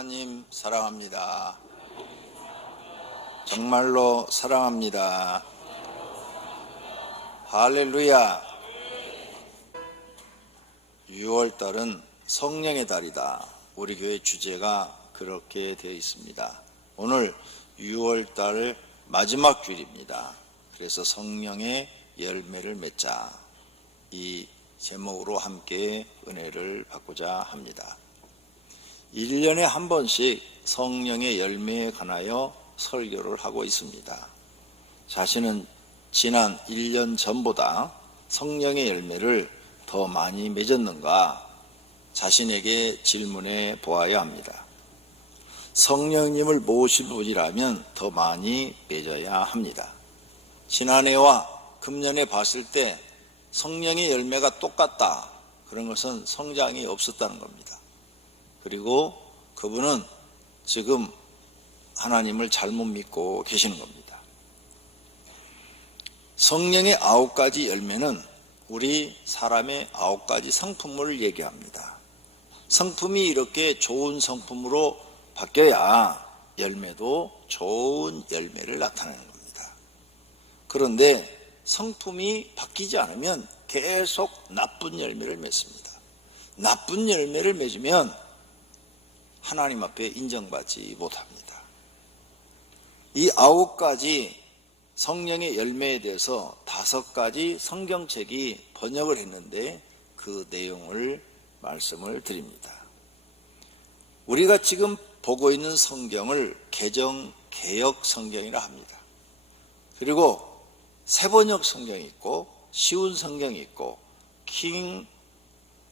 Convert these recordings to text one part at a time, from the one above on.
하나님 사랑합니다. 정말로 사랑합니다. 할렐루야. 6월달은 성령의 달이다. 우리 교회 주제가 그렇게 되어 있습니다. 오늘 6월달 마지막 주일입니다. 그래서 성령의 열매를 맺자, 이 제목으로 함께 은혜를 받고자 합니다. 1년에 한 번씩 성령의 열매에 관하여 설교를 하고 있습니다. 자신은 지난 1년 전보다 성령의 열매를 더 많이 맺었는가 자신에게 질문해 보아야 합니다. 성령님을 모실 분이라면 더 많이 맺어야 합니다. 지난해와 금년에 봤을 때 성령의 열매가 똑같다, 그런 것은 성장이 없었다는 겁니다. 그리고 그분은 지금 하나님을 잘못 믿고 계시는 겁니다. 성령의 9가지 열매는 우리 사람의 9가지 성품을 얘기합니다. 성품이 이렇게 좋은 성품으로 바뀌어야 열매도 좋은 열매를 나타내는 겁니다. 그런데 성품이 바뀌지 않으면 계속 나쁜 열매를 맺습니다. 나쁜 열매를 맺으면 하나님 앞에 인정받지 못합니다. 이 9가지 성령의 열매에 대해서 5가지 성경책이 번역을 했는데 그 내용을 말씀을 드립니다. 우리가 지금 보고 있는 성경을 개정 개역 성경이라 합니다. 그리고 새번역 성경이 있고 쉬운 성경이 있고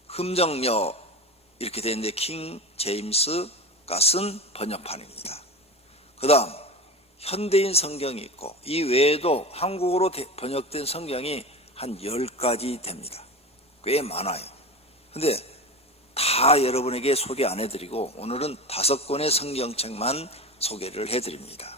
금정역 이렇게 되는데 킹 제임스가 쓴 번역판입니다. 그 다음 현대인 성경이 있고 이 외에도 한국어로 번역된 성경이 한 10가지 됩니다. 꽤 많아요. 근데 다 여러분에게 소개 안 해드리고 오늘은 5권의 성경책만 소개를 해드립니다.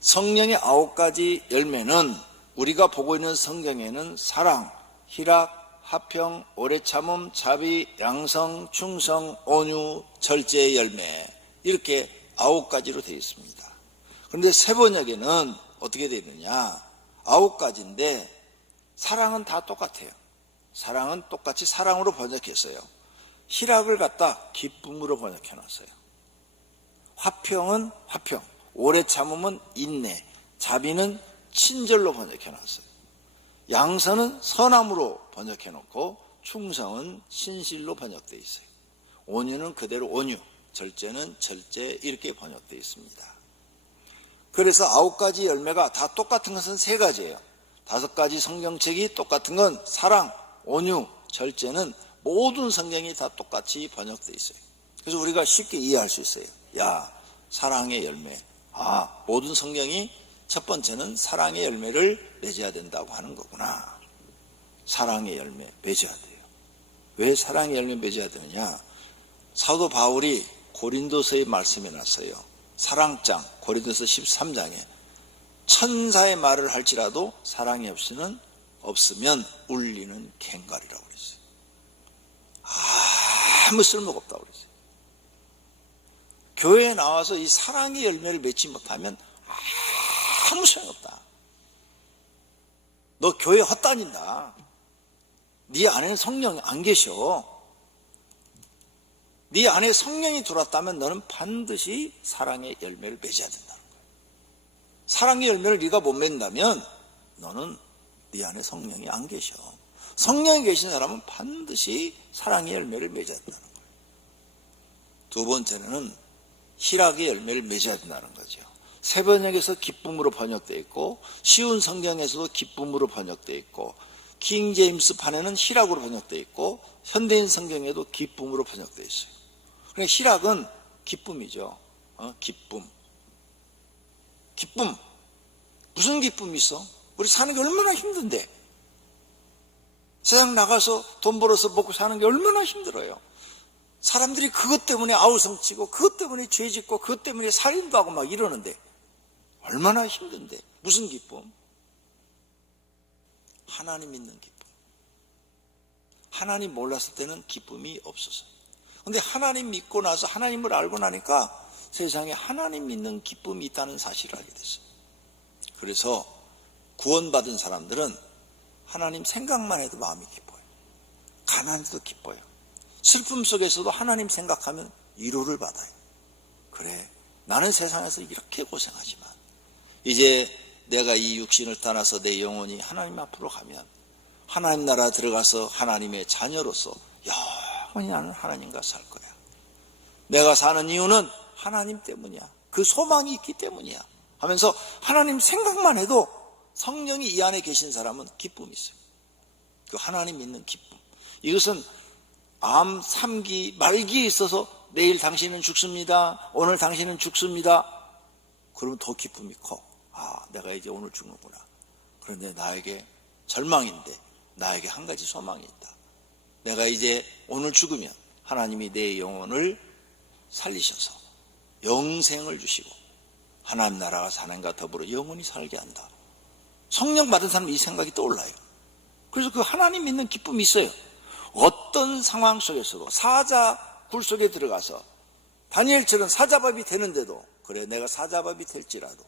성령의 9가지 열매는 우리가 보고 있는 성경에는 사랑, 희락, 화평, 오래 참음, 자비, 양성, 충성, 온유, 절제의 열매, 이렇게 9가지로 되어 있습니다. 그런데 새번역에는 어떻게 되어 있느냐, 9가지인데 사랑은 다 똑같아요. 사랑은 똑같이 사랑으로 번역했어요. 희락을 갖다 기쁨으로 번역해놨어요. 화평은 화평, 오래 참음은 인내, 자비는 친절로 번역해놨어요. 양선은 선함으로 번역해놓고 충성은 신실로 번역되어 있어요. 온유는 그대로 온유, 절제는 절제, 이렇게 번역되어 있습니다. 그래서 9가지 열매가 다 똑같은 것은 3가지예요. 5가지 성경책이 똑같은 건 사랑, 온유, 절제는 모든 성경이 다 똑같이 번역되어 있어요. 그래서 우리가 쉽게 이해할 수 있어요. 야, 사랑의 열매. 모든 성경이 첫 번째는 사랑의 열매를 맺어야 된다고 하는 거구나. 사랑의 열매 맺어야 돼요. 왜 사랑의 열매 맺어야 되느냐? 사도 바울이 고린도서에 말씀해 놨어요. 사랑장 고린도서 13장에 천사의 말을 할지라도 사랑이 없으면 울리는 꽹과리라고 그랬어요. 아무 쓸모가 없다고 그랬어요. 교회에 나와서 이 사랑의 열매를 맺지 못하면 아무 소용없다. 너 교회 헛다닌다. 네 안에는 성령이 안 계셔. 네 안에 성령이 들어왔다면 너는 반드시 사랑의 열매를 맺어야 된다는 거예요. 사랑의 열매를 네가 못 맺는다면 너는 네 안에 성령이 안 계셔. 성령이 계신 사람은 반드시 사랑의 열매를 맺어야 된다는 거예요. 두 번째는 희락의 열매를 맺어야 된다는 거죠. 새번역에서 기쁨으로 번역되어 있고 쉬운 성경에서도 기쁨으로 번역되어 있고 킹 제임스 판에는 희락으로 번역되어 있고 현대인 성경에도 기쁨으로 번역되어 있어요. 그러니까 희락은 기쁨이죠. 기쁨. 무슨 기쁨이 있어? 우리 사는 게 얼마나 힘든데. 세상 나가서 돈 벌어서 먹고 사는 게 얼마나 힘들어요. 사람들이 그것 때문에 아우성치고 그것 때문에 죄짓고 그것 때문에 살인도 하고 막 이러는데 얼마나 힘든데. 무슨 기쁨? 하나님 믿는 기쁨. 하나님 몰랐을 때는 기쁨이 없었어요. 근데 하나님 믿고 나서 하나님을 알고 나니까 세상에 하나님 믿는 기쁨이 있다는 사실을 알게 됐어요. 그래서 구원받은 사람들은 하나님 생각만 해도 마음이 기뻐요. 가난해도 기뻐요. 슬픔 속에서도 하나님 생각하면 위로를 받아요. 그래, 나는 세상에서 이렇게 고생하지만 이제 내가 이 육신을 떠나서 내 영혼이 하나님 앞으로 가면 하나님 나라 들어가서 하나님의 자녀로서 영원히 나는 하나님과 살 거야. 내가 사는 이유는 하나님 때문이야. 그 소망이 있기 때문이야 하면서 하나님 생각만 해도 성령이 이 안에 계신 사람은 기쁨이 있어요. 그 하나님 믿는 기쁨. 이것은 암 3기 말기에 있어서 내일 당신은 죽습니다. 오늘 당신은 죽습니다. 그러면 더 기쁨이 커. 아, 내가 이제 오늘 죽는구나. 그런데 나에게 절망인데 나에게 한 가지 소망이 있다. 내가 이제 오늘 죽으면 하나님이 내 영혼을 살리셔서 영생을 주시고 하나님 나라가 사는과 더불어 영원히 살게 한다. 성령 받은 사람은 이 생각이 떠올라요. 그래서 그 하나님 믿는 기쁨이 있어요. 어떤 상황 속에서도 사자 굴 속에 들어가서 다니엘처럼 사자밥이 되는데도 그래, 내가 사자밥이 될지라도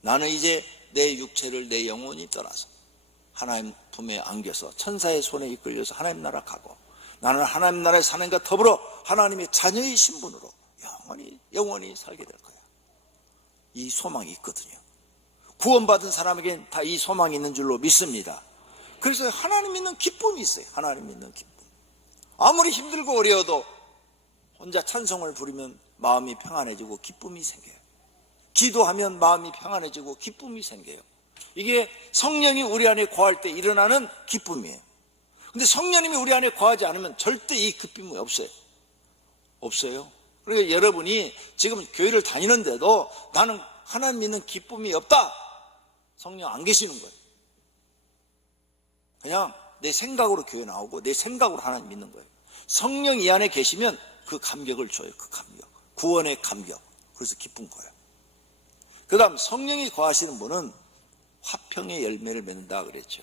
나는 이제 내 육체를 내 영혼이 떠나서 하나님 품에 안겨서 천사의 손에 이끌려서 하나님 나라 가고 나는 하나님 나라에 사는과 더불어 하나님의 자녀의 신분으로 영원히 살게 될 거야. 이 소망이 있거든요. 구원받은 사람에겐 다 이 소망이 있는 줄로 믿습니다. 그래서 하나님 믿는 기쁨이 있어요. 하나님 믿는 기쁨. 아무리 힘들고 어려워도 혼자 찬송을 부르면 마음이 평안해지고 기쁨이 생겨요. 기도하면 마음이 평안해지고 기쁨이 생겨요. 이게 성령이 우리 안에 거할 때 일어나는 기쁨이에요. 근데 성령님이 우리 안에 거하지 않으면 절대 이 기쁨이 없어요. 없어요. 그러니까 여러분이 지금 교회를 다니는데도 나는 하나님 믿는 기쁨이 없다. 성령 안 계시는 거예요. 그냥 내 생각으로 교회 나오고 내 생각으로 하나님 믿는 거예요. 성령이 이 안에 계시면 그 감격을 줘요. 그 감격. 구원의 감격. 그래서 기쁜 거예요. 그 다음 성령이 거하시는 분은 화평의 열매를 맺는다 그랬죠.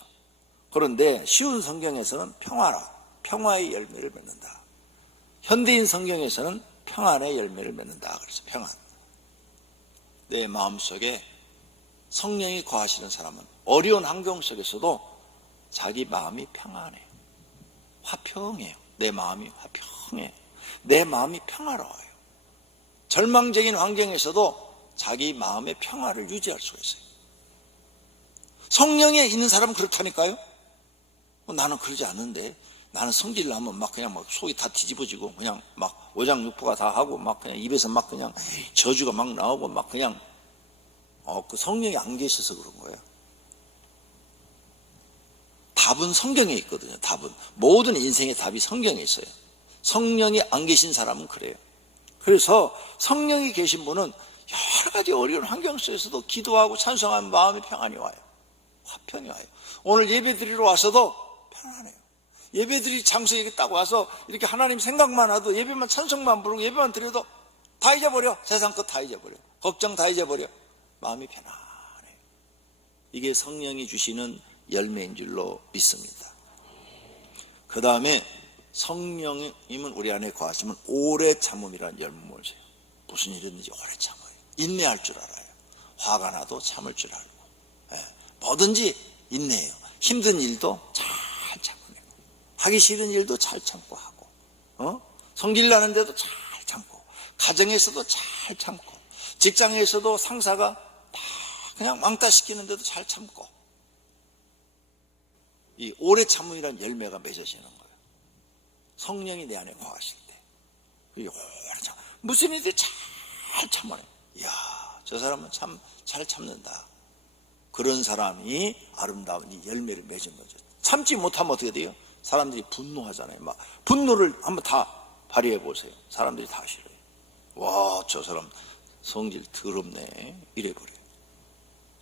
그런데 쉬운 성경에서는 평화의 열매를 맺는다. 현대인 성경에서는 평안의 열매를 맺는다 그래서 평안. 내 마음속에 성령이 거하시는 사람은 어려운 환경 속에서도 자기 마음이 평안해요. 화평해요. 내 마음이 화평해요. 내 마음이 평화로워요. 절망적인 환경에서도 자기 마음의 평화를 유지할 수가 있어요. 성령에 있는 사람은 그렇다니까요. 나는 그러지 않는데, 나는 성질을 하면 막 그냥 막 속이 다 뒤집어지고 그냥 막 오장육부가 다 하고 막 그냥 입에서 막 그냥 저주가 막 나오고 막 그냥 그 성령이 안 계셔서 그런 거예요. 답은 성경에 있거든요. 답은 모든 인생의 답이 성경에 있어요. 성령이 안 계신 사람은 그래요. 그래서 성령이 계신 분은 여러 가지 어려운 환경 속에서도 기도하고 찬송하면 마음의 평안이 와요. 화평이 와요. 오늘 예배 드리러 와서도 편안해요. 예배 드릴 장소에 딱 와서 이렇게 하나님 생각만 하도 예배만 찬송만 부르고 예배만 드려도 다 잊어버려. 세상 것 다 잊어버려. 걱정 다 잊어버려. 마음이 편안해요. 이게 성령이 주시는 열매인 줄로 믿습니다. 그 다음에 성령님은 우리 안에 거하시면 오래 참음이라는 열매를 줘요. 무슨 일이든지 오래 참아요. 인내할 줄 알아요. 화가 나도 참을 줄 알고, 뭐든지 인내해요. 힘든 일도 잘 참아내고, 하기 싫은 일도 잘 참고 하고, 성질 나는데도 잘 참고, 가정에서도 잘 참고, 직장에서도 상사가 다 그냥 왕따 시키는데도 잘 참고, 이 오래 참음이라는 열매가 맺어지는 거예요. 성령이 내 안에 거하실 때, 이 오래 참, 무슨 일이 잘 참아내요. 이야, 저 사람은 참 잘 참는다. 그런 사람이 아름다운 이 열매를 맺은 거죠. 참지 못하면 어떻게 돼요? 사람들이 분노하잖아요. 막 분노를 한번 다 발휘해 보세요. 사람들이 다 싫어요. 와, 저 사람 성질 더럽네. 이래버려요.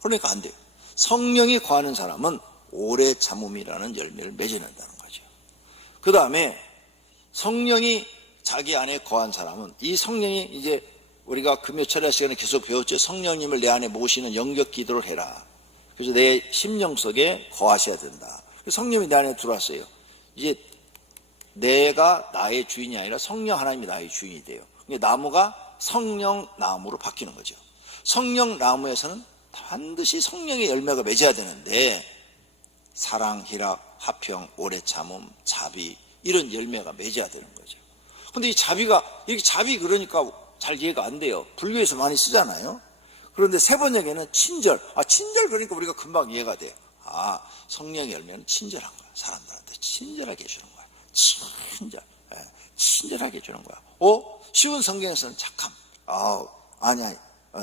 그러니까 안 돼요. 성령이 거하는 사람은 오래 참음이라는 열매를 맺어낸다는 거죠. 그 다음에 성령이 자기 안에 거한 사람은, 이 성령이 이제 우리가 금요 철야 시간에 계속 배웠죠. 성령님을 내 안에 모시는 영적 기도를 해라. 그래서 내 심령 속에 거하셔야 된다. 성령이 내 안에 들어왔어요. 이제 내가 나의 주인이 아니라 성령 하나님이 나의 주인이 돼요. 나무가 성령 나무로 바뀌는 거죠. 성령 나무에서는 반드시 성령의 열매가 맺어야 되는데 사랑, 희락, 화평, 오래 참음, 자비 이런 열매가 맺어야 되는 거죠. 근데 이 자비가 이렇게 자비 그러니까 잘 이해가 안 돼요. 불교에서 많이 쓰잖아요. 그런데 세 번역에는 친절. 친절 그러니까 우리가 금방 이해가 돼요. 성령의 열매는 친절한 거야. 사람들한테 친절하게 해주는 거야. 친절. 친절하게 해주는 거야. 쉬운 성경에서는 착함. 아니야.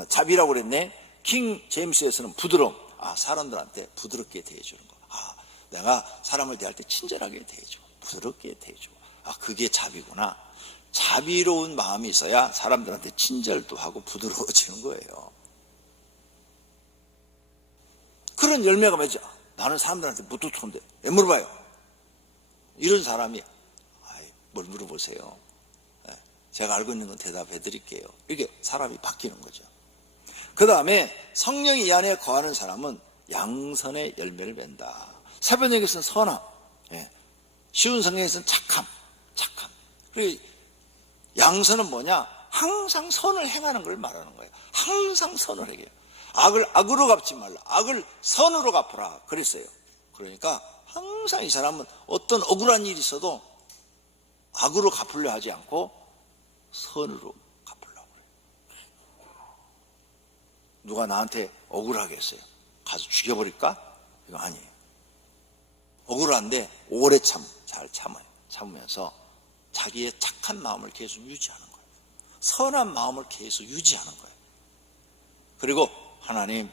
자비라고 그랬네. 킹 제임스에서는 부드러움. 사람들한테 부드럽게 대해주는 거. 내가 사람을 대할 때 친절하게 대해주고 부드럽게 대해주고. 그게 자비구나. 자비로운 마음이 있어야 사람들한테 친절도 하고 부드러워지는 거예요. 그런 열매가 맺어. 나는 사람들한테 무뚝뚝한데 왜 물어봐요? 이런 사람이 뭘 물어보세요? 제가 알고 있는 건 대답해 드릴게요. 이렇게 사람이 바뀌는 거죠. 그 다음에 성령이 이 안에 거하는 사람은 양선의 열매를 맺는다. 사변역에서는 선함, 쉬운 성경에서는 착함. 그리고 양선은 뭐냐? 항상 선을 행하는 걸 말하는 거예요. 항상 선을 행해요. 악을 악으로 갚지 말라. 악을 선으로 갚으라 그랬어요. 그러니까 항상 이 사람은 어떤 억울한 일이 있어도 악으로 갚으려 하지 않고 선으로 갚으려고 그래요. 누가 나한테 억울하게 했어요. 가서 죽여버릴까? 이거 아니에요. 억울한데 오래 잘 참으면서 자기의 착한 마음을 계속 유지하는 거예요. 선한 마음을 계속 유지하는 거예요. 그리고 하나님,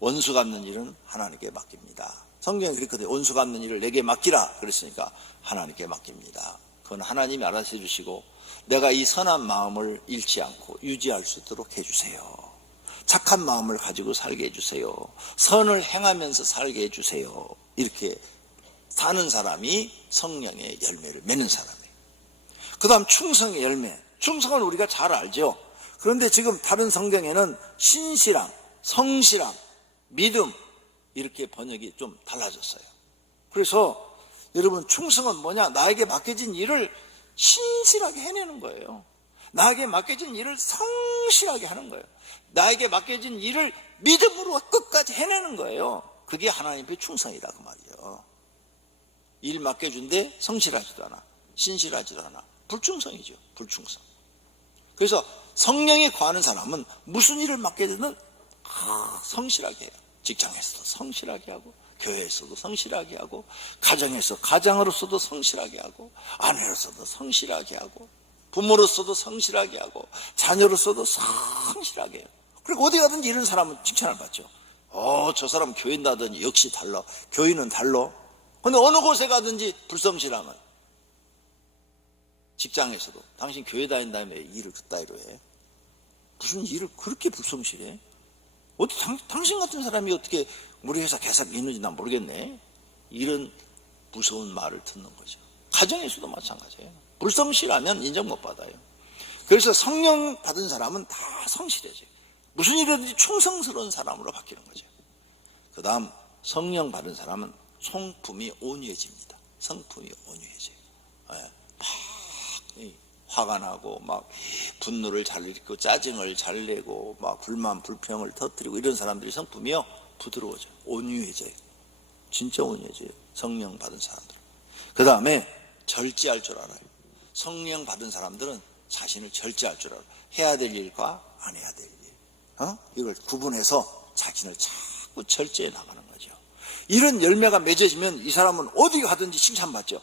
원수 갚는 일은 하나님께 맡깁니다. 성경에 그랬거든요. 원수 갚는 일을 내게 맡기라 그랬으니까 하나님께 맡깁니다. 그건 하나님이 알아서 해주시고 내가 이 선한 마음을 잃지 않고 유지할 수 있도록 해주세요. 착한 마음을 가지고 살게 해주세요. 선을 행하면서 살게 해주세요. 이렇게 사는 사람이 성령의 열매를 맺는 사람이에요. 그 다음 충성의 열매. 충성은 우리가 잘 알죠. 그런데 지금 다른 성경에는 신실함, 성실함, 믿음 이렇게 번역이 좀 달라졌어요. 그래서 여러분 충성은 뭐냐? 나에게 맡겨진 일을 신실하게 해내는 거예요. 나에게 맡겨진 일을 성실하게 하는 거예요. 나에게 맡겨진 일을 믿음으로 끝까지 해내는 거예요. 그게 하나님의 충성이다 그 말이에요. 일 맡겨준데 성실하지도 않아, 신실하지도 않아. 불충성이죠. 불충성. 그래서 성령에 거하는 사람은 무슨 일을 맡게 되든 성실하게 해요. 직장에서도 성실하게 하고 교회에서도 성실하게 하고 가정에서 가장으로서도 성실하게 하고 아내로서도 성실하게 하고 부모로서도 성실하게 하고 자녀로서도 성실하게 해요. 그리고 어디 가든지 이런 사람은 칭찬을 받죠. 저 사람 교인 다더니 역시 달라. 교인은 달라. 근데 어느 곳에 가든지 불성실하면 직장에서도 당신 교회 다닌다며 일을 그따위로 해. 무슨 일을 그렇게 불성실해? 당신 같은 사람이 어떻게 우리 회사 계속 있는지 난 모르겠네. 이런 무서운 말을 듣는 거죠. 가정에서도 마찬가지예요. 불성실하면 인정 못 받아요. 그래서 성령 받은 사람은 다 성실해져요. 무슨 일이든지 충성스러운 사람으로 바뀌는 거죠. 그 다음 성령 받은 사람은 성품이 온유해집니다. 성품이 온유해져요. 화가 나고 막 분노를 잘 일으키고 짜증을 잘 내고 막 불만 불평을 터뜨리고 이런 사람들이 성품이요 부드러워져요. 온유해져요. 진짜 온유해져요. 성령 받은 사람들. 그 다음에 절제할 줄 알아요. 성령 받은 사람들은 자신을 절제할 줄 알아요. 해야 될 일과 안 해야 될 일. 이걸 구분해서 자신을 자꾸 절제해 나가는 거죠. 이런 열매가 맺어지면 이 사람은 어디 가든지 칭찬받죠.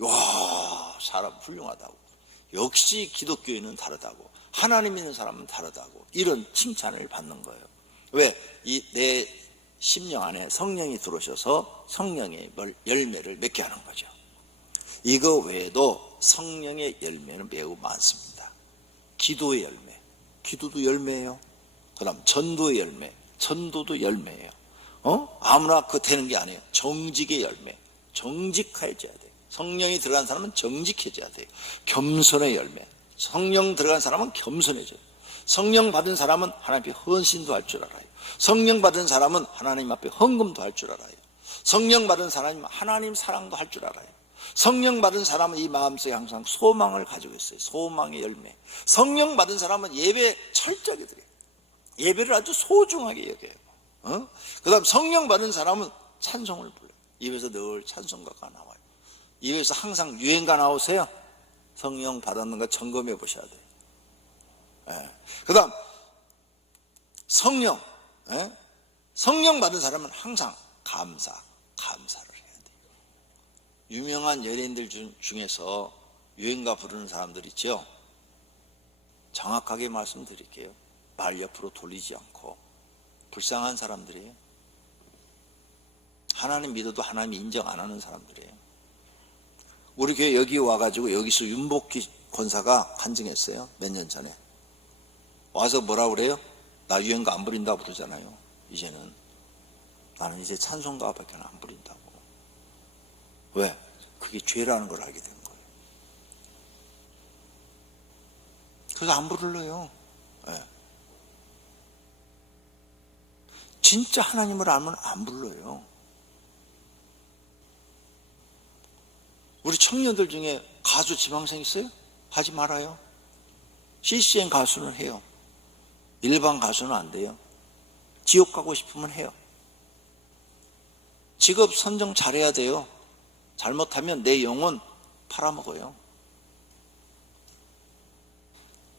와, 사람 훌륭하다고. 역시 기독교인은 다르다고. 하나님 믿는 사람은 다르다고. 이런 칭찬을 받는 거예요. 왜? 내 심령 안에 성령이 들어오셔서 성령의 열매를 맺게 하는 거죠. 이거 외에도 성령의 열매는 매우 많습니다. 기도의 열매. 기도도 열매예요. 그 다음 전도의 열매. 전도도 열매예요. 아무나 그거 되는 게 아니에요. 정직의 열매. 정직해져야 돼요. 성령이 들어간 사람은 정직해져야 돼요. 겸손의 열매. 성령 들어간 사람은 겸손해져요. 성령 받은 사람은 하나님 앞에 헌신도 할 줄 알아요. 성령 받은 사람은 하나님 앞에 헌금도 할 줄 알아요. 성령 받은 사람은 하나님 사랑도 할 줄 알아요. 성령 받은 사람은 이 마음속에 항상 소망을 가지고 있어요. 소망의 열매. 성령 받은 사람은 예배 철저하게 드려요. 예배를 아주 소중하게 여겨요. 그 다음 성령 받은 사람은 찬송을 불러요. 입에서 늘 찬송가가 나와요. 입에서 항상 유행가 나오세요. 성령 받았는가 점검해 보셔야 돼요. 그 다음 성령 받은 사람은 항상 감사를 해야 돼요. 유명한 연예인들 중에서 유행가 부르는 사람들 있죠. 정확하게 말씀드릴게요. 말 옆으로 돌리지 않고 불쌍한 사람들이에요. 하나님 믿어도 하나님 인정 안 하는 사람들이에요. 우리 교회 여기 와가지고 여기서 윤복희 권사가 간증했어요. 몇 년 전에 와서 뭐라 그래요? 나 유행가 안 부린다고 그러잖아요. 이제는 나는 이제 찬송가밖에 안 부린다고. 왜? 그게 죄라는 걸 알게 된 거예요. 그래서 안 부르려요. 진짜 하나님을 알면 안 불러요. 우리 청년들 중에 가수 지망생 있어요? 하지 말아요. CCM 가수는 해요. 일반 가수는 안 돼요. 지옥 가고 싶으면 해요. 직업 선정 잘해야 돼요. 잘못하면 내 영혼 팔아먹어요.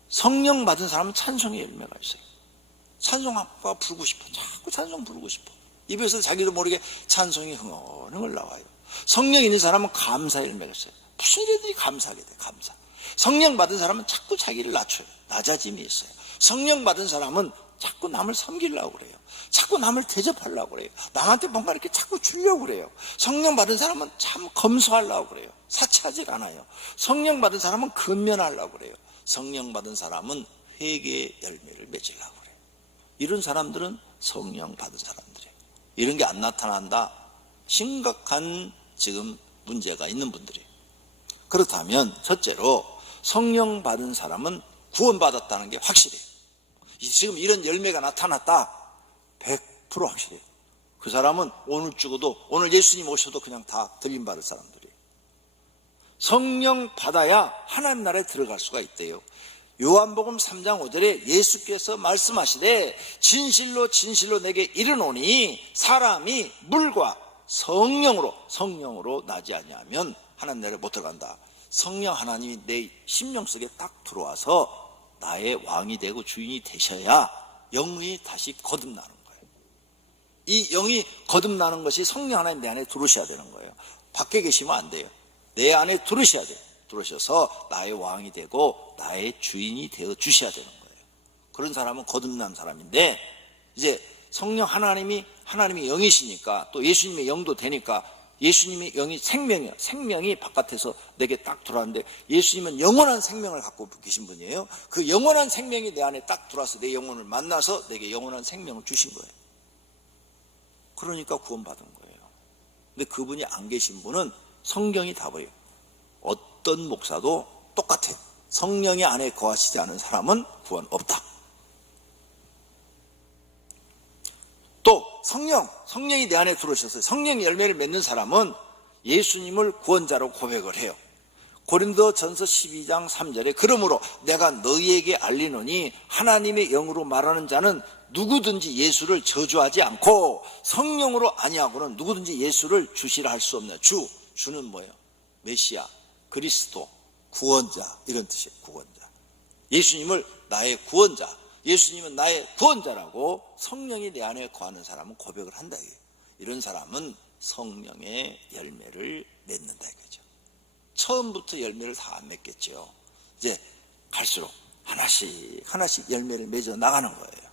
성령 받은 사람은 찬송의 열매가 있어요. 찬송가 부르고 싶어. 자꾸 찬송 부르고 싶어. 입에서 자기도 모르게 찬송이 흥얼흥얼 나와요. 성령 있는 사람은 감사의 열매가 있어요. 무슨 일이든지 감사하게 돼. 감사. 성령 받은 사람은 자꾸 자기를 낮춰요. 낮아짐이 있어요. 성령 받은 사람은 자꾸 남을 섬기려고 그래요. 자꾸 남을 대접하려고 그래요. 남한테 뭔가 이렇게 자꾸 주려고 그래요. 성령 받은 사람은 참 검소하려고 그래요. 사치하질 않아요. 성령 받은 사람은 근면하려고 그래요. 성령 받은 사람은 회개의 열매를 맺으려고 그래요. 이런 사람들은 성령 받은 사람들이에요. 이런 게 안 나타난다. 심각한 지금 문제가 있는 분들이에요. 그렇다면 첫째로 성령 받은 사람은 구원받았다는 게 확실해요. 지금 이런 열매가 나타났다. 100% 확실해요. 그 사람은 오늘 죽어도 오늘 예수님 오셔도 그냥 다 들림받을 사람들이에요. 성령 받아야 하나님 나라에 들어갈 수가 있대요. 요한복음 3장 5절에 예수께서 말씀하시되 진실로 진실로 내게 이르노니 사람이 물과 성령으로 나지 아니하면 하나님 나라에 못 들어간다. 성령 하나님이 내 심령 속에 딱 들어와서 나의 왕이 되고 주인이 되셔야 영이 다시 거듭나는 거예요. 이 영이 거듭나는 것이 성령 하나님 내 안에 들어오셔야 되는 거예요. 밖에 계시면 안 돼요. 내 안에 들어오셔야 돼요. 들어오셔서 나의 왕이 되고 나의 주인이 되어 주셔야 되는 거예요. 그런 사람은 거듭난 사람인데, 이제 성령 하나님이 영이시니까 또 예수님의 영도 되니까 예수님의 영이 생명이에요. 생명이 바깥에서 내게 딱 들어왔는데 예수님은 영원한 생명을 갖고 계신 분이에요. 그 영원한 생명이 내 안에 딱 들어와서 내 영혼을 만나서 내게 영원한 생명을 주신 거예요. 그러니까 구원받은 거예요. 근데 그분이 안 계신 분은 성경이 답이에요. 어떤 목사도 똑같아요. 성령이 안에 거하시지 않은 사람은 구원 없다. 또 성령이 내 안에 들어오셔서 성령의 열매를 맺는 사람은 예수님을 구원자로 고백을 해요. 고린도전서 12장 3절에 그러므로 내가 너희에게 알리노니 하나님의 영으로 말하는 자는 누구든지 예수를 저주하지 않고 성령으로 아니하고는 누구든지 예수를 주시라 할 수 없는 주는 뭐예요? 메시아, 그리스도, 구원자, 이런 뜻이에요. 구원자. 예수님을 나의 구원자, 예수님은 나의 구원자라고 성령이 내 안에 거하는 사람은 고백을 한다. 이런 사람은 성령의 열매를 맺는다 이거죠. 처음부터 열매를 다 안 맺겠죠. 이제 갈수록 하나씩 열매를 맺어 나가는 거예요.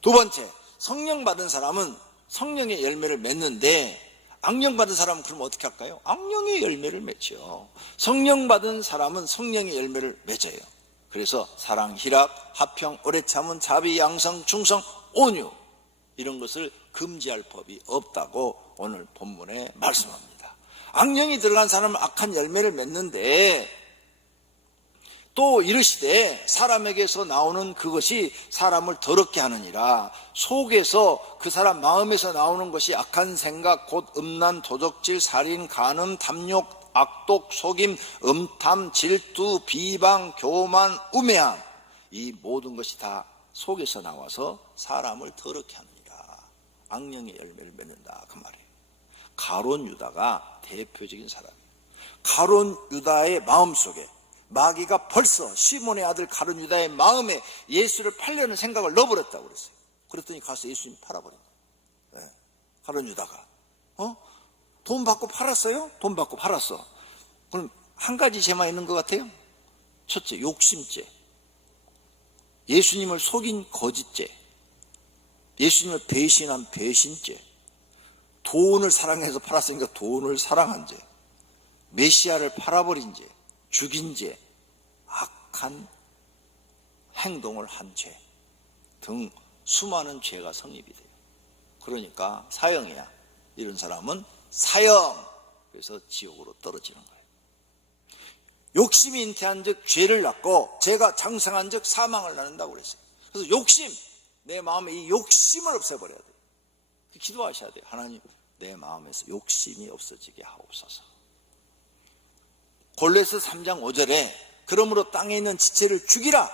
두 번째, 성령 받은 사람은 성령의 열매를 맺는데 악령 받은 사람은 그럼 어떻게 할까요? 악령의 열매를 맺죠. 성령 받은 사람은 성령의 열매를 맺어요. 그래서 사랑, 희락, 화평, 오래 참음, 자비, 양성, 충성, 온유, 이런 것을 금지할 법이 없다고 오늘 본문에 말씀합니다. 악령이 들어간 사람은 악한 열매를 맺는데 또 이르시되 사람에게서 나오는 그것이 사람을 더럽게 하느니라. 속에서 그 사람 마음에서 나오는 것이 악한 생각, 곧 음란, 도적질, 살인, 간음, 탐욕, 악독, 속임, 음탐, 질투, 비방, 교만, 우매함, 이 모든 것이 다 속에서 나와서 사람을 더럽게 합니다. 악령의 열매를 맺는다 그 말이에요. 가룟 유다가 대표적인 사람이에요. 가룟 유다의 마음속에 마귀가 벌써 시몬의 아들 가룟 유다의 마음에 예수를 팔려는 생각을 넣어버렸다고 그랬어요. 그랬더니 가서 예수님 팔아버린 거예요. 네. 가룟 유다가 돈 받고 팔았어요? 돈 받고 팔았어. 그럼 한 가지 죄만 있는 것 같아요. 첫째, 욕심죄. 예수님을 속인 거짓죄. 예수님을 배신한 배신죄. 돈을 사랑해서 팔았으니까 돈을 사랑한 죄. 메시아를 팔아버린 죄. 죽인 죄. 악한 행동을 한 죄 등 수많은 죄가 성립이 돼요. 그러니까 사형이야. 이런 사람은 사형. 그래서 지옥으로 떨어지는 거예요. 욕심이 잉태한 즉 죄를 낳고 죄가 장성한 즉 사망을 낳는다고 그랬어요. 그래서 욕심, 내 마음에 이 욕심을 없애버려야 돼요. 기도하셔야 돼요. 하나님, 내 마음에서 욕심이 없어지게 하옵소서. 골로새 3장 5절에 그러므로 땅에 있는 지체를 죽이라.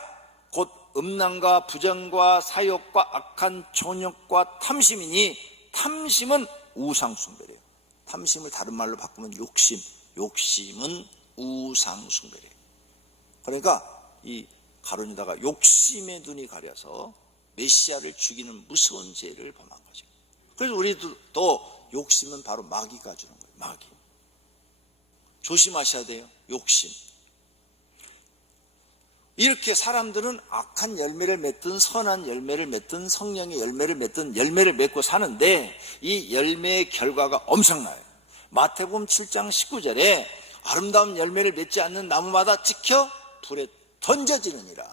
곧 음란과 부정과 사욕과 악한 정욕과 탐심이니, 탐심은 우상숭배래요. 탐심을 다른 말로 바꾸면 욕심, 욕심은 우상숭배래요. 그러니까 이 가룟 유다가 욕심의 눈이 가려서 메시아를 죽이는 무서운 죄를 범한 거죠. 그래서 우리도 또 욕심은 바로 마귀가 주는 거예요. 마귀. 조심하셔야 돼요. 욕심. 이렇게 사람들은 악한 열매를 맺든 선한 열매를 맺든 성령의 열매를 맺든 열매를 맺고 사는데 이 열매의 결과가 엄청나요. 마태복음 7장 19절에 아름다운 열매를 맺지 않는 나무마다 찍혀 불에 던져지느니라.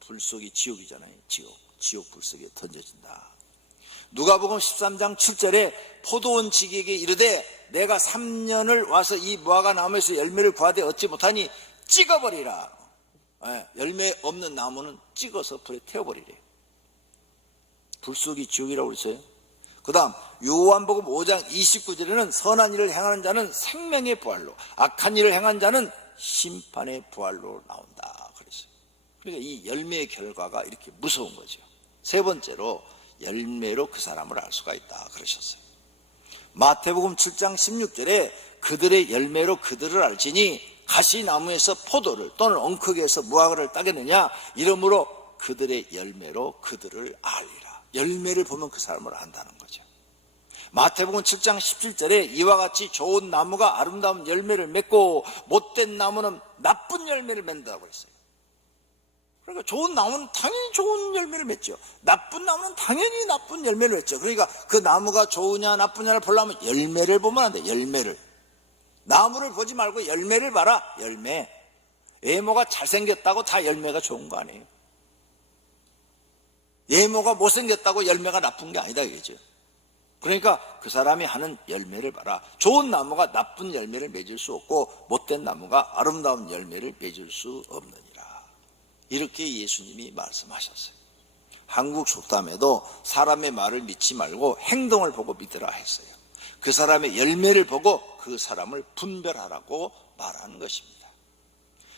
불 속이 지옥이잖아요. 지옥 불 속에 던져진다. 누가복음 13장 7절에 포도원 지기에게 이르되 내가 3년을 와서 이 무화과 나무에서 열매를 구하되 얻지 못하니 찍어버리라. 열매 없는 나무는 찍어서 불에 태워버리래요. 불 속이 지옥이라고 그랬어요. 그 다음 요한복음 5장 29절에는 선한 일을 행하는 자는 생명의 부활로, 악한 일을 행한 자는 심판의 부활로 나온다 그랬어요. 그러니까 이 열매의 결과가 이렇게 무서운 거죠. 세 번째로 열매로 그 사람을 알 수가 있다 그러셨어요. 마태복음 7장 16절에 그들의 열매로 그들을 알지니 가시나무에서 포도를 또는 엉크기에서 무화과를 따겠느냐, 이러므로 그들의 열매로 그들을 알리라. 열매를 보면 그 사람을 안다는 거죠. 마태복음 7장 17절에 이와 같이 좋은 나무가 아름다운 열매를 맺고 못된 나무는 나쁜 열매를 맺는다고 했어요. 그러니까 좋은 나무는 당연히 좋은 열매를 맺죠. 나쁜 나무는 당연히 나쁜 열매를 맺죠. 그러니까 그 나무가 좋으냐 나쁘냐를 보려면 열매를 보면 안 돼. 열매를. 나무를 보지 말고 열매를 봐라. 열매. 외모가 잘생겼다고 다 열매가 좋은 거 아니에요. 외모가 못생겼다고 열매가 나쁜 게 아니다 이거죠. 그러니까 그 사람이 하는 열매를 봐라. 좋은 나무가 나쁜 열매를 맺을 수 없고 못된 나무가 아름다운 열매를 맺을 수 없느니라. 이렇게 예수님이 말씀하셨어요. 한국 속담에도 사람의 말을 믿지 말고 행동을 보고 믿으라 했어요. 그 사람의 열매를 보고 그 사람을 분별하라고 말하는 것입니다.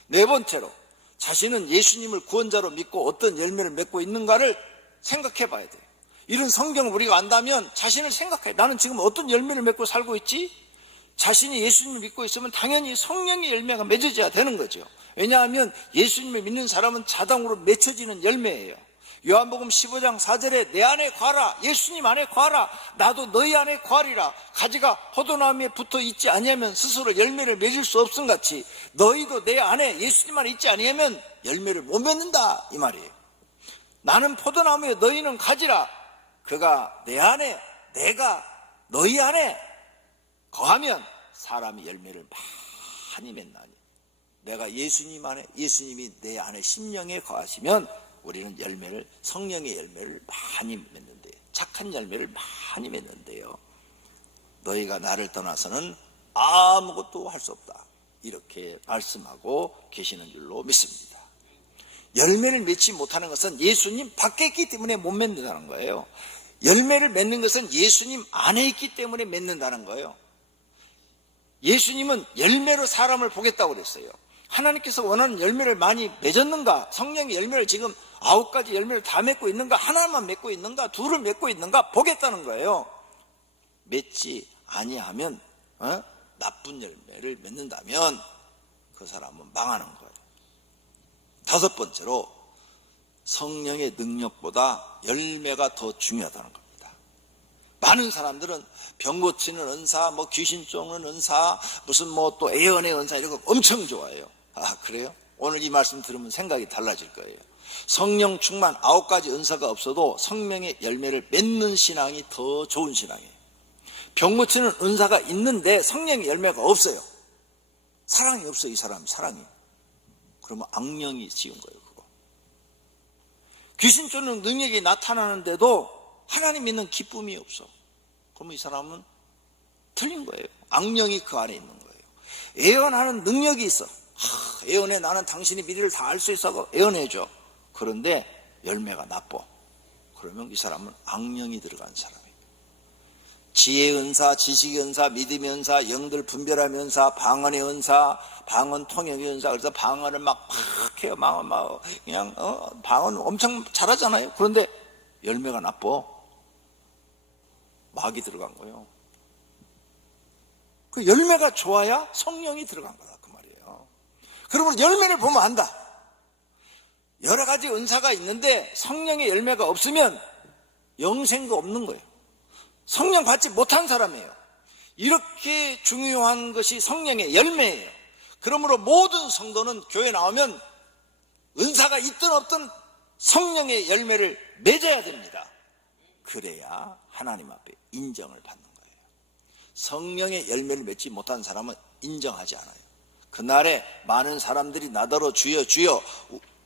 네 번째로 자신은 예수님을 구원자로 믿고 어떤 열매를 맺고 있는가를 생각해 봐야 돼요. 이런 성경을 우리가 안다면 자신을 생각해. 나는 지금 어떤 열매를 맺고 살고 있지? 자신이 예수님을 믿고 있으면 당연히 성령의 열매가 맺어져야 되는 거죠. 왜냐하면 예수님을 믿는 사람은 자동으로 맺혀지는 열매예요. 요한복음 15장 4절에 내 안에 거하라. 예수님 안에 거하라. 나도 너희 안에 거하리라. 가지가 포도나무에 붙어 있지 아니하면 스스로 열매를 맺을 수 없음 같이 너희도 내 안에 예수님 안에 있지 아니하면 열매를 못 맺는다 이 말이에요. 나는 포도나무에 너희는 가지라. 그가 내 안에 내가 너희 안에 거하면 사람이 열매를 많이 맺나니, 내가 예수님 안에 예수님이 내 안에 심령에 거하시면 우리는 열매를, 성령의 열매를 많이 맺는데, 착한 열매를 많이 맺는데요. 너희가 나를 떠나서는 아무것도 할 수 없다. 이렇게 말씀하고 계시는 줄로 믿습니다. 열매를 맺지 못하는 것은 예수님 밖에 있기 때문에 못 맺는다는 거예요. 열매를 맺는 것은 예수님 안에 있기 때문에 맺는다는 거예요. 예수님은 열매로 사람을 보겠다고 그랬어요. 하나님께서 원하는 열매를 많이 맺었는가? 성령의 열매를 지금 9가지 열매를 다 맺고 있는가? 하나만 맺고 있는가? 둘을 맺고 있는가? 보겠다는 거예요. 맺지 아니하면 나쁜 열매를 맺는다면 그 사람은 망하는 거예요. 5번째로 성령의 능력보다 열매가 더 중요하다는 겁니다. 많은 사람들은 병 고치는 은사, 뭐 귀신 쫓는 은사, 무슨 뭐 또 예언의 은사 이런 거 엄청 좋아해요. 아, 그래요? 오늘 이 말씀 들으면 생각이 달라질 거예요. 성령 충만 9가지 은사가 없어도 성령의 열매를 맺는 신앙이 더 좋은 신앙이에요. 병 고치는 은사가 있는데 성령의 열매가 없어요. 사랑이 없어요. 이 사람이 사랑이. 그러면 악령이 지은 거예요. 그거. 귀신 쫓는 능력이 나타나는데도 하나님 믿는 기쁨이 없어. 그러면 이 사람은 틀린 거예요. 악령이 그 안에 있는 거예요. 예언하는 능력이 있어. 예언해. 나는 당신이 미래를 다 알 수 있어. 예언해줘. 그런데 열매가 나빠. 그러면 이 사람은 악령이 들어간 사람이에요. 지혜의 은사, 지식의 은사, 믿음의 은사, 영들 분별함의 은사, 방언의 은사, 방언 통역의 은사. 그래서 방언을 막 해요. 그냥 방언 엄청 잘하잖아요. 그런데 열매가 나빠. 마귀 들어간 거예요. 그 열매가 좋아야 성령이 들어간 거다 그 말이에요. 그러면 열매를 보면 안다. 여러 가지 은사가 있는데 성령의 열매가 없으면 영생도 없는 거예요. 성령 받지 못한 사람이에요. 이렇게 중요한 것이 성령의 열매예요. 그러므로 모든 성도는 교회 나오면 은사가 있든 없든 성령의 열매를 맺어야 됩니다. 그래야 하나님 앞에 인정을 받는 거예요. 성령의 열매를 맺지 못한 사람은 인정하지 않아요. 그날에 많은 사람들이 나더러 주여 주여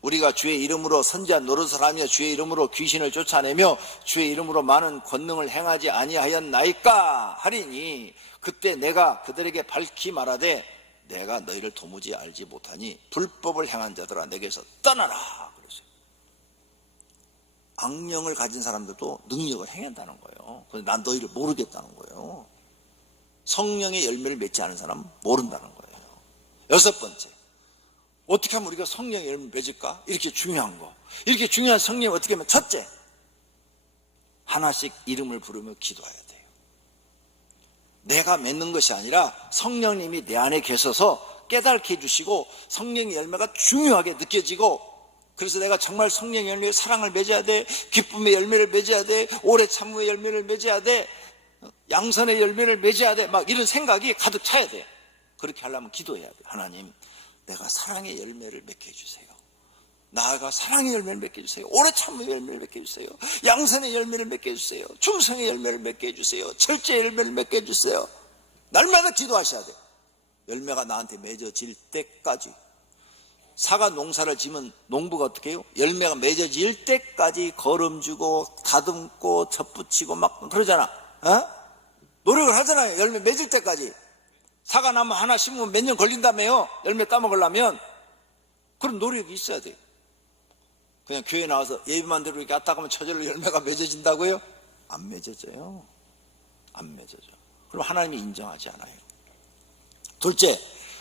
우리가 주의 이름으로 선지한 노릇을 하며 주의 이름으로 귀신을 쫓아내며 주의 이름으로 많은 권능을 행하지 아니하였나이까 하리니 그때 내가 그들에게 밝히 말하되 내가 너희를 도무지 알지 못하니 불법을 행한 자들아 내게서 떠나라 그랬어요. 악령을 가진 사람들도 능력을 행한다는 거예요. 그래서 난 너희를 모르겠다는 거예요. 성령의 열매를 맺지 않은 사람은 모른다는 거예요. 6번째, 어떻게 하면 우리가 성령의 열매를 맺을까? 이렇게 중요한 거. 이렇게 중요한 성령을 어떻게 하면? 첫째, 하나씩 이름을 부르며 기도해야 돼요. 내가 맺는 것이 아니라 성령님이 내 안에 계셔서 깨닫게 해주시고 성령의 열매가 중요하게 느껴지고, 그래서 내가 정말 성령의 열매의 사랑을 맺어야 돼, 기쁨의 열매를 맺어야 돼, 오래 참음의 열매를 맺어야 돼, 양선의 열매를 맺어야 돼, 막 이런 생각이 가득 차야 돼요. 그렇게 하려면 기도해야 돼요. 하나님, 내가 사랑의 열매를 맺게 해주세요. 나아가 사랑의 열매를 맺게 해주세요. 오래 참음의 열매를 맺게 해주세요. 양선의 열매를 맺게 해주세요. 충성의 열매를 맺게 해주세요. 절제의 열매를 맺게 해주세요. 날마다 기도하셔야 돼요. 열매가 나한테 맺어질 때까지. 사과 농사를 지면 농부가 어떻게 해요? 열매가 맺어질 때까지 거름주고 다듬고 젖붙이고 막 그러잖아. 노력을 하잖아요. 열매 맺을 때까지. 사과나무 하나 심으면 몇 년 걸린다며요. 열매 따먹으려면. 그런 노력이 있어야 돼요. 그냥 교회 나와서 예비만 대로 이렇게 왔다 가면 저절로 열매가 맺어진다고요? 안 맺어져요. 안 맺어져. 그럼 하나님이 인정하지 않아요. 둘째,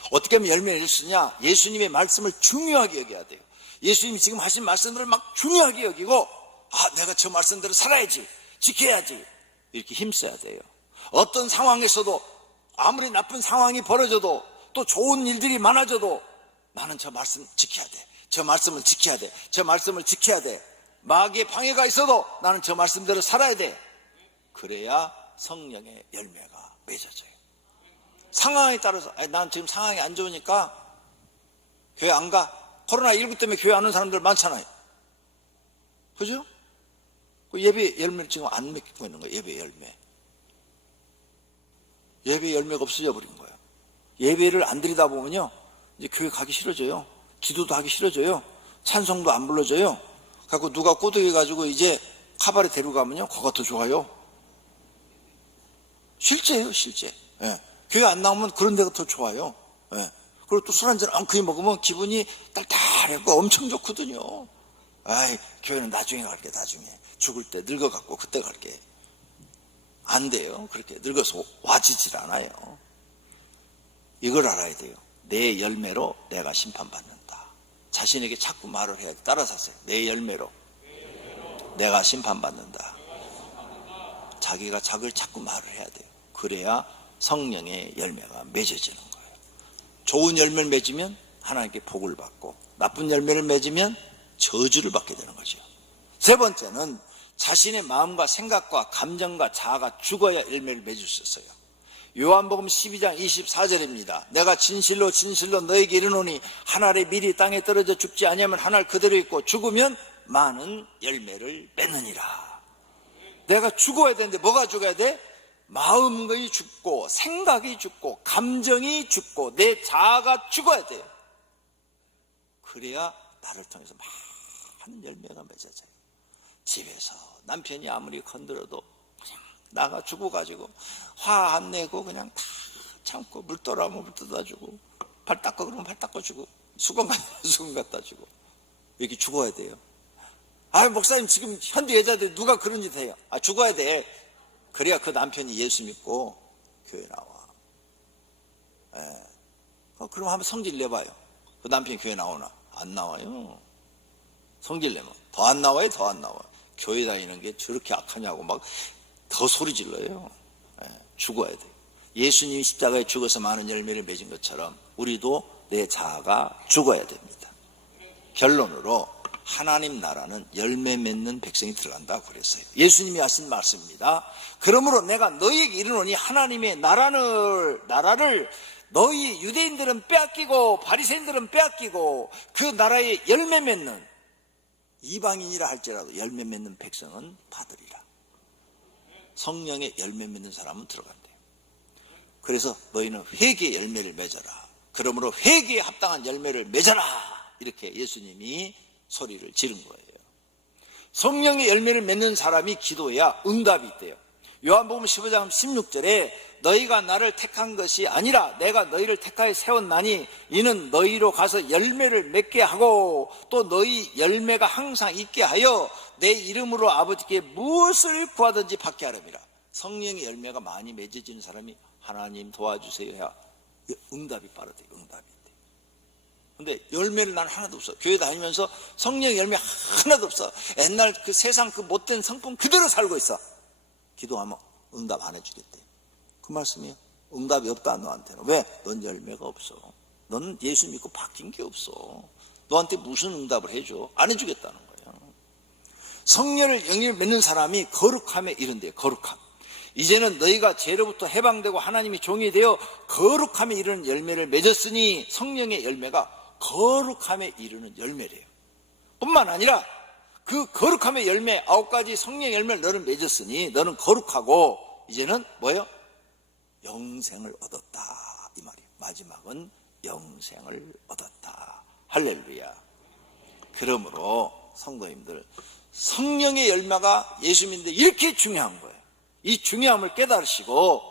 어떻게 하면 열매를 낼 수 있냐? 예수님의 말씀을 중요하게 여겨야 돼요. 예수님이 지금 하신 말씀들을 막 중요하게 여기고, 내가 저 말씀대로 살아야지, 지켜야지, 이렇게 힘써야 돼요. 어떤 상황에서도 아무리 나쁜 상황이 벌어져도 또 좋은 일들이 많아져도 나는 저 말씀 지켜야 돼. 저 말씀을 지켜야 돼. 저 말씀을 지켜야 돼. 마귀의 방해가 있어도 나는 저 말씀대로 살아야 돼. 그래야 성령의 열매가 맺어져요. 상황에 따라서 난 지금 상황이 안 좋으니까 교회 안 가. 코로나19 때문에 교회 안 오는 사람들 많잖아요. 그죠? 그 예배 열매를 지금 안 맺고 있는 거예요. 예배 열매. 예배 열매가 없어져 버린 거예요. 예배를 안 드리다 보면요, 이제 교회 가기 싫어져요. 기도도 하기 싫어져요. 찬송도 안 불러줘요. 그래서 누가 꼬드겨가지고 이제 카바레 데리고 가면요, 거가 더 좋아요. 실제예요, 실제. 예. 교회 안 나오면 그런 데가 더 좋아요. 예. 그리고 또 술 한잔 엉큼히 먹으면 기분이 딸딸하고 엄청 좋거든요. 교회는 나중에 갈게, 나중에. 죽을 때 늙어갖고 그때 갈게. 안 돼요. 그렇게 늙어서 와지질 않아요. 이걸 알아야 돼요. 내 열매로 내가 심판받는다. 자신에게 자꾸 말을 해야 돼. 따라서 하세요. 내 열매로 내가 심판받는다. 자기가 자기를 자꾸 말을 해야 돼요. 그래야 성령의 열매가 맺어지는 거예요. 좋은 열매를 맺으면 하나님께 복을 받고, 나쁜 열매를 맺으면 저주를 받게 되는 거죠. 세 번째는 자신의 마음과 생각과 감정과 자아가 죽어야 열매를 맺을 수 있어요. 요한복음 12장 24절입니다. 내가 진실로 진실로 너에게 이르노니 한 알의 밀이 땅에 떨어져 죽지 아니하면 한 알 그대로 있고 죽으면 많은 열매를 맺느니라. 내가 죽어야 되는데 뭐가 죽어야 돼? 마음이 죽고 생각이 죽고 감정이 죽고 내 자아가 죽어야 돼요. 그래야 나를 통해서 많은 열매가 맺어져요. 집에서 남편이 아무리 건드려도 그냥 나가 죽어가지고 화 안 내고 그냥 다 참고, 물 떠라면 물 떠다주고, 발 닦아 그러면 발 닦아주고, 수건 갖다 수건 갖다주고, 이렇게 죽어야 돼요. 아, 목사님 지금 현대 여자들 누가 그런 짓 해요? 아, 죽어야 돼. 그래야 그 남편이 예수 믿고 교회 나와. 그럼 한번 성질 내봐요. 그 남편이 교회 나오나? 안 나와요. 성질 내면 더 안 나와요. 더 안 나와요. 교회 다니는 게 저렇게 악하냐고 막 더 소리 질러요. 죽어야 돼요. 예수님이 십자가에 죽어서 많은 열매를 맺은 것처럼 우리도 내 자아가 죽어야 됩니다. 결론으로 하나님 나라는 열매 맺는 백성이 들어간다고 그랬어요. 예수님이 하신 말씀입니다. 그러므로 내가 너희에게 이르노니 하나님의 나라를 너희 유대인들은 빼앗기고 바리새인들은 빼앗기고 그 나라의 열매 맺는 이방인이라 할지라도 열매 맺는 백성은 받으리라. 성령의 열매 맺는 사람은 들어간대요. 그래서 너희는 회개의 열매를 맺어라. 그러므로 회개에 합당한 열매를 맺어라. 이렇게 예수님이 소리를 지른 거예요. 성령의 열매를 맺는 사람이 기도해야 응답이 있대요. 요한복음 15장 16절에 너희가 나를 택한 것이 아니라 내가 너희를 택하여 세웠나니 이는 너희로 가서 열매를 맺게 하고 또 너희 열매가 항상 있게 하여 내 이름으로 아버지께 무엇을 구하든지 받게 하렵니다. 성령의 열매가 많이 맺어지는 사람이 하나님 도와주세요 해야 응답이 빠르대요. 응답이 있대요. 근데 열매를 난 하나도 없어. 교회 다니면서 성령 열매 하나도 없어. 옛날 그 세상 그 못된 성품 그대로 살고 있어. 기도하면 응답 안 해주겠대요. 그 말씀이에요. 응답이 없다 너한테는. 왜? 넌 열매가 없어. 넌 예수 믿고 바뀐 게 없어. 너한테 무슨 응답을 해줘? 안 해주겠다는 거예요. 성령을 영을 맺는 사람이 거룩함에 이른대요. 거룩함. 이제는 너희가 죄로부터 해방되고 하나님이 종이 되어 거룩함에 이르는 열매를 맺었으니 성령의 열매가 거룩함에 이르는 열매래요. 뿐만 아니라 그 거룩함의 열매 9가지 성령의 열매를 너는 맺었으니 너는 거룩하고 이제는 뭐예요? 영생을 얻었다 이 말이에요. 마지막은 영생을 얻었다. 할렐루야. 그러므로 성도님들 성령의 열매가 예수 믿는데 이렇게 중요한 거예요. 이 중요함을 깨달으시고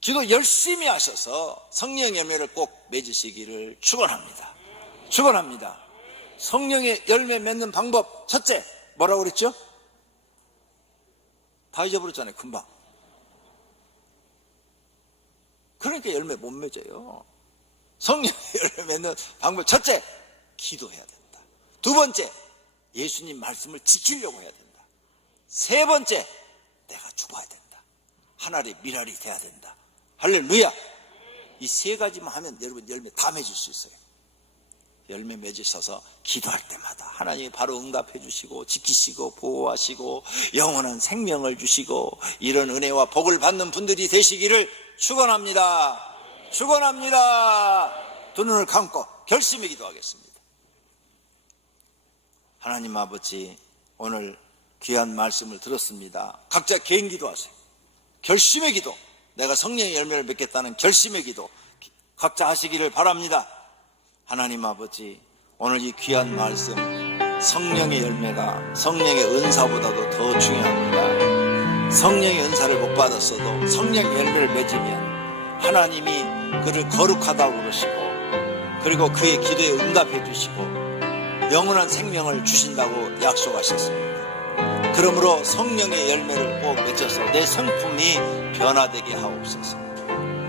기도 열심히 하셔서 성령의 열매를 꼭 맺으시기를 축원합니다. 축원합니다. 성령의 열매 맺는 방법 첫째 뭐라고 그랬죠? 다 잊어버렸잖아요. 금방. 그러니까 열매 못 맺어요. 성령의 열매 맺는 방법 첫째 기도해야 된다. 두 번째 예수님 말씀을 지키려고 해야 된다. 세 번째 내가 죽어야 된다. 하나의 미랄이 돼야 된다. 할렐루야. 이 세 가지만 하면 여러분 열매 다 맺을 수 있어요. 열매 맺으셔서 기도할 때마다 하나님이 바로 응답해 주시고 지키시고 보호하시고 영원한 생명을 주시고 이런 은혜와 복을 받는 분들이 되시기를 축원합니다. 축원합니다. 두 눈을 감고 결심히 기도하겠습니다. 하나님 아버지, 오늘 귀한 말씀을 들었습니다. 각자 개인 기도하세요. 결심의 기도, 내가 성령의 열매를 맺겠다는 결심의 기도 각자 하시기를 바랍니다. 하나님 아버지, 오늘 이 귀한 말씀, 성령의 열매가 성령의 은사보다도 더 중요합니다. 성령의 은사를 못 받았어도 성령의 열매를 맺으면 하나님이 그를 거룩하다고 그러시고 그리고 그의 기도에 응답해 주시고 영원한 생명을 주신다고 약속하셨습니다. 그러므로 성령의 열매를 꼭 맺어서 내 성품이 변화되게 하옵소서.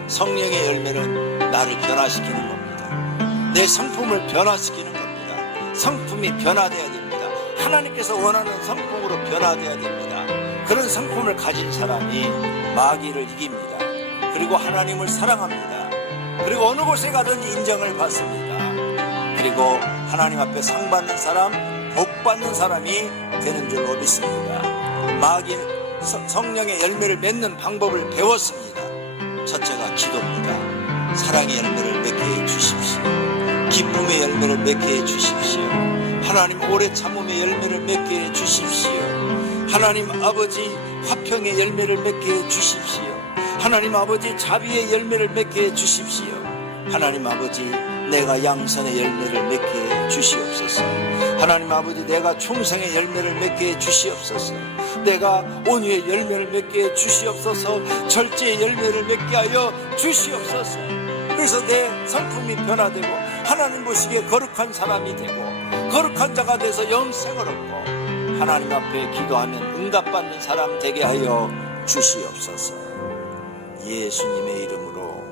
성령의 열매는 나를 변화시키는 겁니다. 내 성품을 변화시키는 겁니다. 성품이 변화되어야 됩니다. 하나님께서 원하는 성품으로 변화되어야 됩니다. 그런 성품을 가진 사람이 마귀를 이깁니다. 그리고 하나님을 사랑합니다. 그리고 어느 곳에 가든지 인정을 받습니다. 그리고 하나님 앞에 상 받는 사람, 복 받는 사람이 되는 줄로 믿습니다. 마귀 성령의 열매를 맺는 방법을 배웠습니다. 첫째가 기도입니다. 사랑의 열매를 맺게 해 주십시오. 기쁨의 열매를 맺게 해 주십시오. 하나님 오래 참음의 열매를 맺게 해 주십시오. 하나님 아버지 화평의 열매를 맺게 해 주십시오. 하나님 아버지 자비의 열매를 맺게 해 주십시오. 하나님 아버지 내가 양선의 열매를 맺게 해 주시옵소서. 하나님 아버지 내가 충성의 열매를 맺게 해 주시옵소서. 내가 온유의 열매를 맺게 해 주시옵소서. 절제의 열매를 맺게 하여 주시옵소서. 그래서 내 성품이 변화되고 하나님 보시기에 거룩한 사람이 되고 거룩한 자가 돼서 영생을 얻고 하나님 앞에 기도하면 응답받는 사람 되게 하여 주시옵소서. 예수님의 이름으로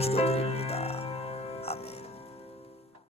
기도드립니다.